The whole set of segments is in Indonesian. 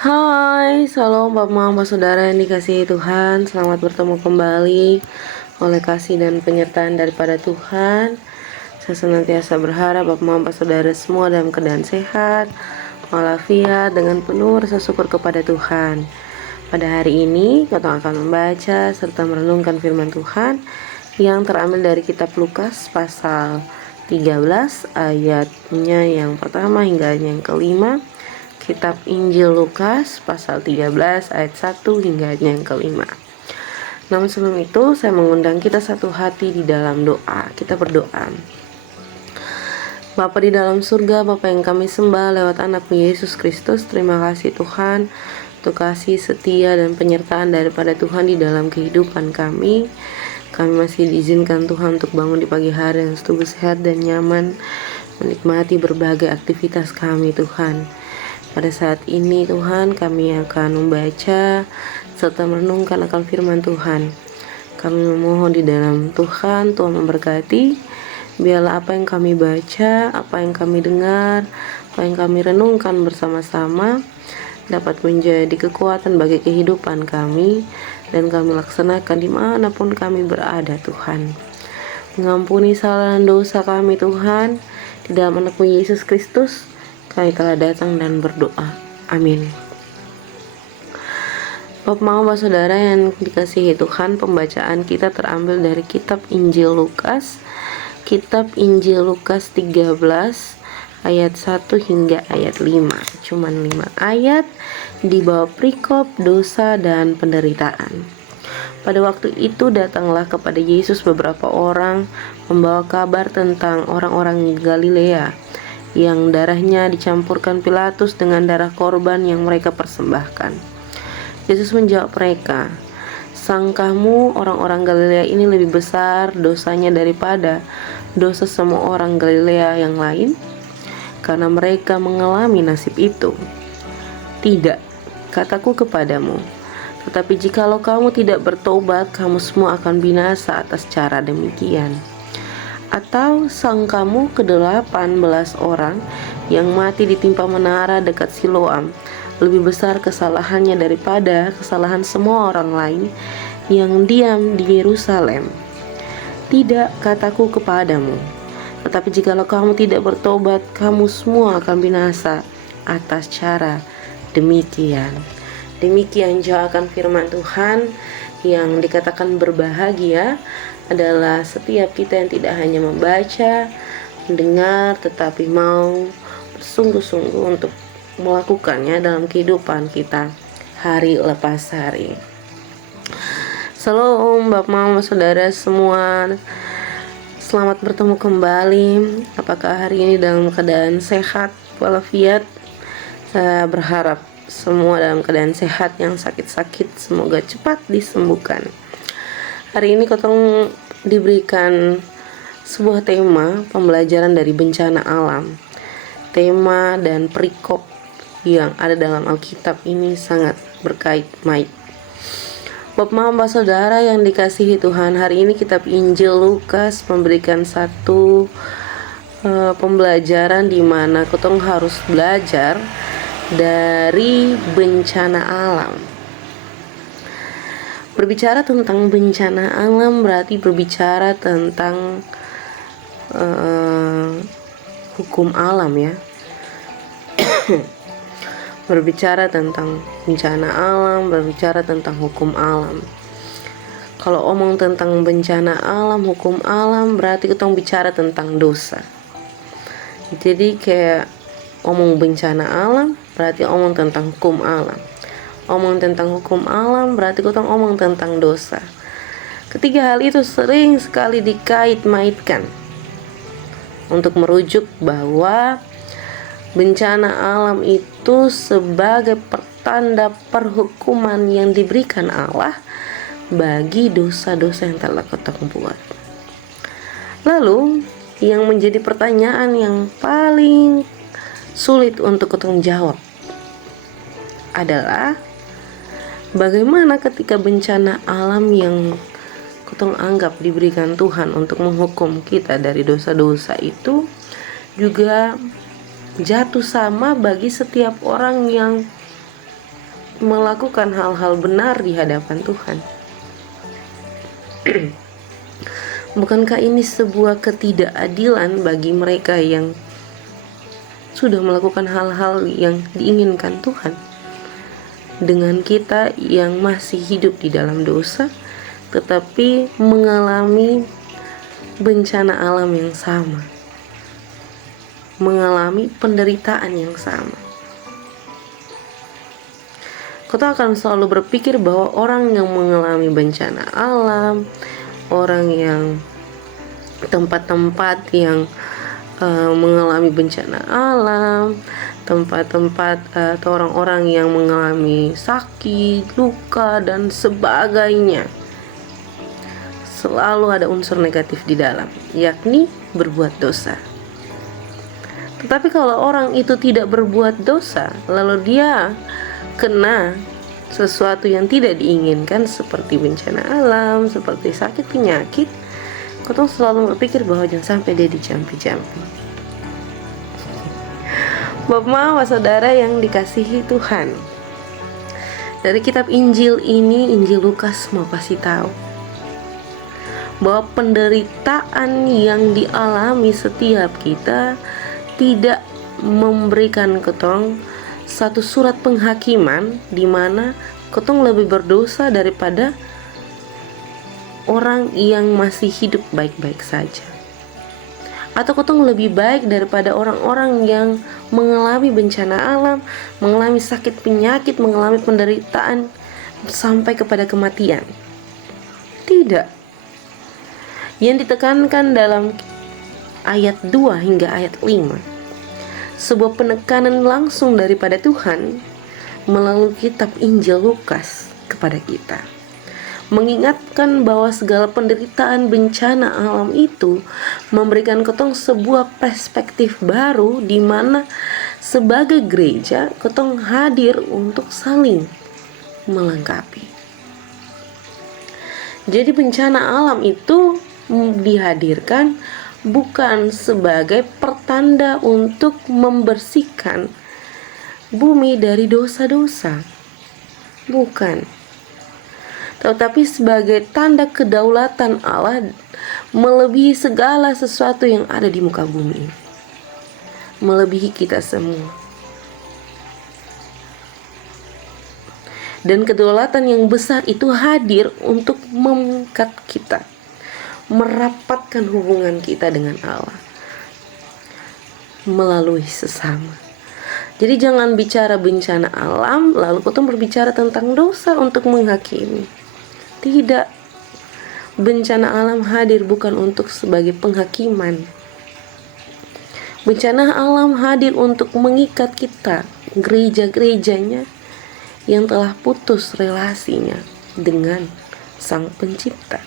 Hai, salam Bapak Mama Saudara yang dikasihi Tuhan. Selamat bertemu kembali oleh kasih dan penyertaan daripada Tuhan. Saya senantiasa berharap Bapak Mama Saudara semua dalam keadaan sehat, walafiat, dengan penuh rasa syukur kepada Tuhan. Pada hari ini kita akan membaca serta merenungkan firman Tuhan yang terambil dari kitab Lukas pasal 13 ayatnya yang pertama hingga yang kelima. Kitab Injil Lukas pasal 13 ayat 1 hingga yang kelima. Namun sebelum itu saya mengundang kita satu hati di dalam doa. Kita berdoa. Bapa di dalam surga, Bapa yang kami sembah lewat anak-Mu Yesus Kristus, terima kasih Tuhan untuk kasih setia dan penyertaan daripada Tuhan di dalam kehidupan kami. Kami masih diizinkan Tuhan untuk bangun di pagi hari yang tubuh sehat dan nyaman, menikmati berbagai aktivitas kami Tuhan. Pada saat ini Tuhan, kami akan membaca serta merenungkan akan firman Tuhan. Kami memohon di dalam Tuhan memberkati. Biarlah apa yang kami baca, apa yang kami dengar, apa yang kami renungkan bersama-sama dapat menjadi kekuatan bagi kehidupan kami, dan kami laksanakan dimanapun kami berada Tuhan. Mengampuni salah dan dosa kami Tuhan. Di dalam anak-Mu Yesus Kristus kami telah datang dan berdoa. Amin. Bapak Saudara yang dikasihi Tuhan, pembacaan kita terambil dari kitab Injil Lukas. Kitab Injil Lukas 13 ayat 1 hingga ayat 5. Cuman 5 ayat di bawah perikop dosa dan penderitaan. Pada waktu itu datanglah kepada Yesus beberapa orang membawa kabar tentang orang-orang Galilea yang darahnya dicampurkan Pilatus dengan darah korban yang mereka persembahkan. Yesus menjawab mereka, "Sangkamu orang-orang Galilea ini lebih besar dosanya daripada dosa semua orang Galilea yang lain? Karena mereka mengalami nasib itu. Tidak, kataku kepadamu, tetapi jikalau kamu tidak bertobat, kamu semua akan binasa atas cara demikian. Atau sangkamu ke-18 orang yang mati ditimpa menara dekat Siloam lebih besar kesalahannya daripada kesalahan semua orang lain yang diam di Yerusalem? Tidak, kataku kepadamu, tetapi jikalau kamu tidak bertobat, kamu semua akan binasa atas cara demikian." Demikian jawaban firman Tuhan. Yang dikatakan berbahagia adalah setiap kita yang tidak hanya membaca, mendengar, tetapi mau bersungguh-sungguh untuk melakukannya dalam kehidupan kita hari lepas hari. Shalom Bapak Mama Saudara semua, selamat bertemu kembali. Apakah hari ini dalam keadaan sehat walafiat? Saya berharap semua dalam keadaan sehat, yang sakit-sakit semoga cepat disembuhkan. Hari ini Kotong diberikan sebuah tema pembelajaran dari bencana alam. Tema dan perikop yang ada dalam Alkitab ini sangat berkait-mait. Bapak Mama Saudara yang dikasihi Tuhan, hari ini kitab Injil Lukas memberikan satu pembelajaran di mana Kotong harus belajar dari bencana alam. Berbicara tentang bencana alam berarti berbicara tentang hukum alam ya. Berbicara tentang bencana alam, berbicara tentang hukum alam. Kalau omong tentang bencana alam, hukum alam, berarti kita bicara tentang dosa. Jadi kayak omong bencana alam berarti omong tentang hukum alam. Omong tentang hukum alam berarti kita omong tentang dosa. Ketiga hal itu sering sekali dikait-maitkan untuk merujuk bahwa bencana alam itu sebagai pertanda perhukuman yang diberikan Allah bagi dosa-dosa yang telah kita buat. Lalu yang menjadi pertanyaan yang paling sulit untuk kita jawab adalah bagaimana ketika bencana alam yang kita anggap diberikan Tuhan untuk menghukum kita dari dosa-dosa itu juga jatuh sama bagi setiap orang yang melakukan hal-hal benar di hadapan Tuhan. Bukankah ini sebuah ketidakadilan bagi mereka yang sudah melakukan hal-hal yang diinginkan Tuhan, dengan kita yang masih hidup di dalam dosa tetapi mengalami bencana alam yang sama, mengalami penderitaan yang sama? Kita akan selalu berpikir bahwa orang yang mengalami bencana alam, orang yang tempat-tempat yang mengalami bencana alam, tempat-tempat atau orang-orang yang mengalami sakit, luka, dan sebagainya, selalu ada unsur negatif di dalam, yakni berbuat dosa. Tetapi kalau orang itu tidak berbuat dosa, lalu dia kena sesuatu yang tidak diinginkan seperti bencana alam, seperti sakit penyakit, kita selalu berpikir bahwa jangan sampai dia dicampi-campi. Bapak, saudara yang dikasihi Tuhan, dari kitab Injil ini, Injil Lukas mau kasih tahu bahwa penderitaan yang dialami setiap kita tidak memberikan ketong satu surat penghakiman di mana ketong lebih berdosa daripada orang yang masih hidup baik-baik saja, atau ketong lebih baik daripada orang-orang yang mengalami bencana alam, mengalami sakit penyakit, mengalami penderitaan sampai kepada kematian. Tidak. Yang ditekankan dalam ayat 2 hingga ayat 5, sebuah penekanan langsung daripada Tuhan melalui kitab Injil Lukas kepada kita, mengingatkan bahwa segala penderitaan bencana alam itu memberikan ketong sebuah perspektif baru, di mana sebagai gereja ketong hadir untuk saling melengkapi. Jadi bencana alam itu dihadirkan bukan sebagai pertanda untuk membersihkan bumi dari dosa-dosa, bukan, tetapi sebagai tanda kedaulatan Allah melebihi segala sesuatu yang ada di muka bumi, melebihi kita semua. Dan kedaulatan yang besar itu hadir untuk mengikat kita, merapatkan hubungan kita dengan Allah melalui sesama. Jadi jangan bicara bencana alam lalu kita berbicara tentang dosa untuk menghakimi. Tidak. Bencana alam hadir bukan untuk sebagai penghakiman. Bencana alam hadir untuk mengikat kita, gereja-gerejanya yang telah putus relasinya dengan Sang Pencipta.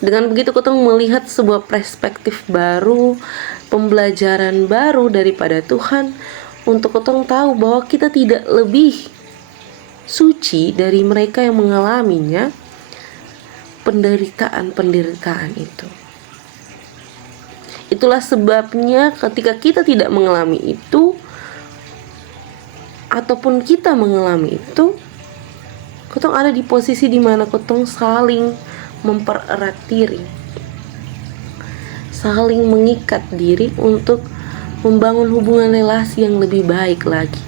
Dengan begitu kita melihat sebuah perspektif baru, pembelajaran baru daripada Tuhan, untuk kita tahu bahwa kita tidak lebih suci dari mereka yang mengalaminya, penderitaan-penderitaan itu. Itulah sebabnya ketika kita tidak mengalami itu, ataupun kita mengalami itu, kita ada di posisi di mana kita saling mempererat diri, saling mengikat diri untuk membangun hubungan relasi yang lebih baik lagi.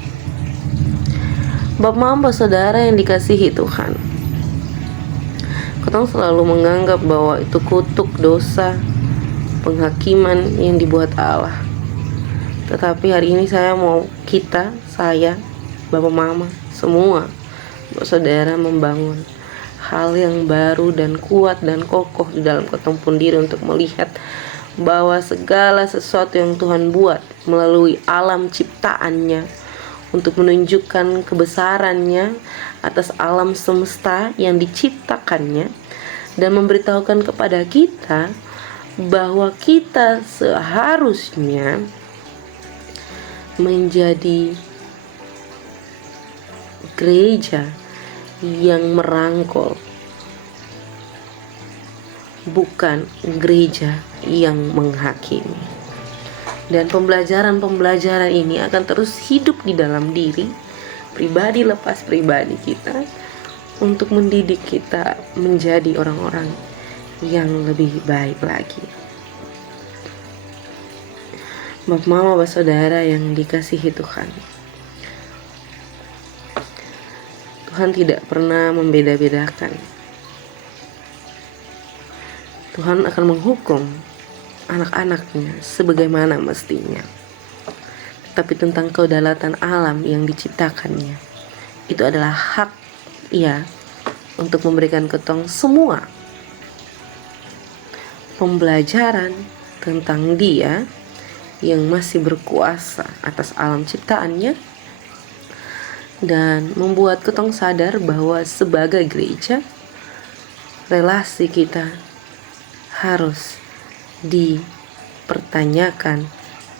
Bapak, saudara yang dikasihi Tuhan, kita selalu menganggap bahwa itu kutuk, dosa, penghakiman yang dibuat Allah. Tetapi hari ini saya mau saya, Bapak, Mama, semua saudara membangun hal yang baru dan kuat dan kokoh di dalam ketong pun diri untuk melihat bahwa segala sesuatu yang Tuhan buat melalui alam ciptaannya untuk menunjukkan kebesarannya atas alam semesta yang diciptakannya, dan memberitahukan kepada kita bahwa kita seharusnya menjadi gereja yang merangkul, bukan gereja yang menghakimi. Dan pembelajaran-pembelajaran ini akan terus hidup di dalam diri pribadi lepas pribadi kita, untuk mendidik kita menjadi orang-orang yang lebih baik lagi. Bapak, Mama, Bapak, Saudara yang dikasihi Tuhan, Tuhan tidak pernah membeda-bedakan. Tuhan akan menghukum anak-anaknya sebagaimana mestinya. Tapi tentang kedaulatan alam yang diciptakannya, itu adalah hak Ia untuk memberikan ketong semua pembelajaran tentang Dia yang masih berkuasa atas alam ciptaannya, dan membuat ketong sadar bahwa sebagai gereja, relasi kita harus dipertanyakan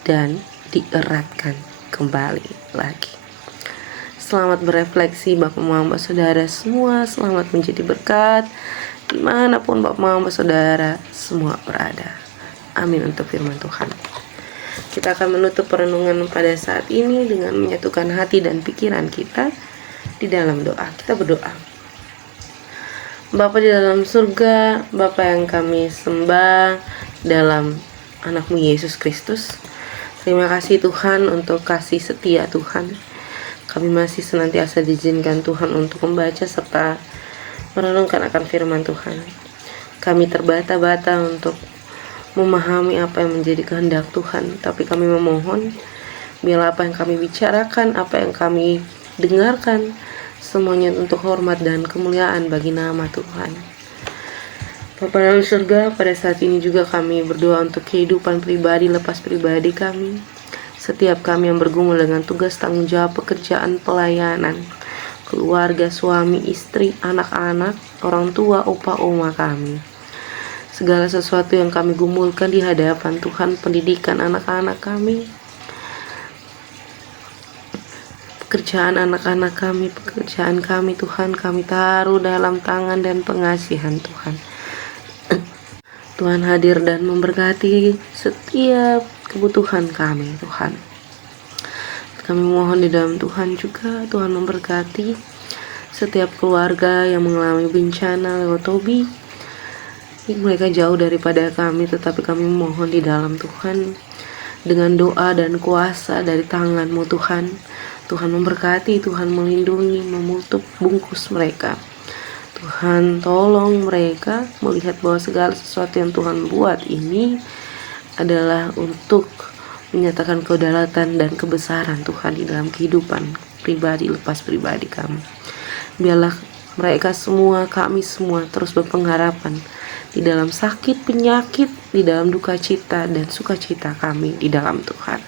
dan dieratkan kembali lagi. Selamat berefleksi Bapak, Mama, Saudara semua. Selamat menjadi berkat dimanapun Bapak, Mama, Saudara semua berada. Amin untuk firman Tuhan. Kita akan menutup perenungan pada saat ini dengan menyatukan hati dan pikiran kita di dalam doa. Kita berdoa. Bapa di dalam surga, Bapa yang kami sembah dalam anak-Mu Yesus Kristus, terima kasih Tuhan untuk kasih setia Tuhan. Kami masih senantiasa diizinkan Tuhan untuk membaca serta merenungkan akan firman Tuhan. Kami terbata-bata untuk memahami apa yang menjadi kehendak Tuhan, tapi kami memohon biarlah apa yang kami bicarakan, apa yang kami dengarkan, semuanya untuk hormat dan kemuliaan bagi nama Tuhan. Bapa dalam surga, pada saat ini juga kami berdoa untuk kehidupan pribadi lepas pribadi kami. Setiap kami yang bergumul dengan tugas tanggung jawab pekerjaan pelayanan, keluarga, suami, istri, anak-anak, orang tua, opa, oma kami. Segala sesuatu yang kami gumulkan di hadapan Tuhan, pendidikan anak-anak kami, pekerjaan anak-anak kami, pekerjaan kami Tuhan, kami taruh dalam tangan dan pengasihan Tuhan. Tuhan hadir dan memberkati setiap kebutuhan kami Tuhan. Kami mohon di dalam Tuhan juga, Tuhan memberkati setiap keluarga yang mengalami bencana lewat Tobi. Mereka jauh daripada kami, tetapi kami mohon di dalam Tuhan, dengan doa dan kuasa dari tangan-Mu Tuhan, Tuhan memberkati, Tuhan melindungi, memutup bungkus mereka. Tuhan tolong mereka melihat bahwa segala sesuatu yang Tuhan buat ini adalah untuk menyatakan kedaulatan dan kebesaran Tuhan di dalam kehidupan pribadi lepas pribadi kami. Biarlah mereka semua, kami semua terus berpengharapan di dalam sakit, penyakit, di dalam duka cita dan sukacita kami di dalam Tuhan.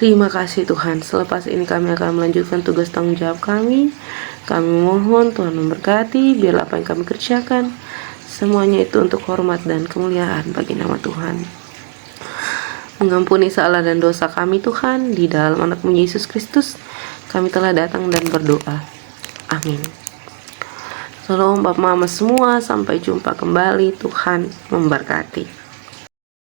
Terima kasih Tuhan. Selepas ini kami akan melanjutkan tugas tanggung jawab kami. Kami mohon Tuhan memberkati, biarlah apa yang kami kerjakan semuanya itu untuk hormat dan kemuliaan bagi nama Tuhan. Mengampuni salah dan dosa kami Tuhan, di dalam anak-Mu Yesus Kristus kami telah datang dan berdoa. Amin. Shalom Bapak Mama semua, sampai jumpa kembali. Tuhan memberkati.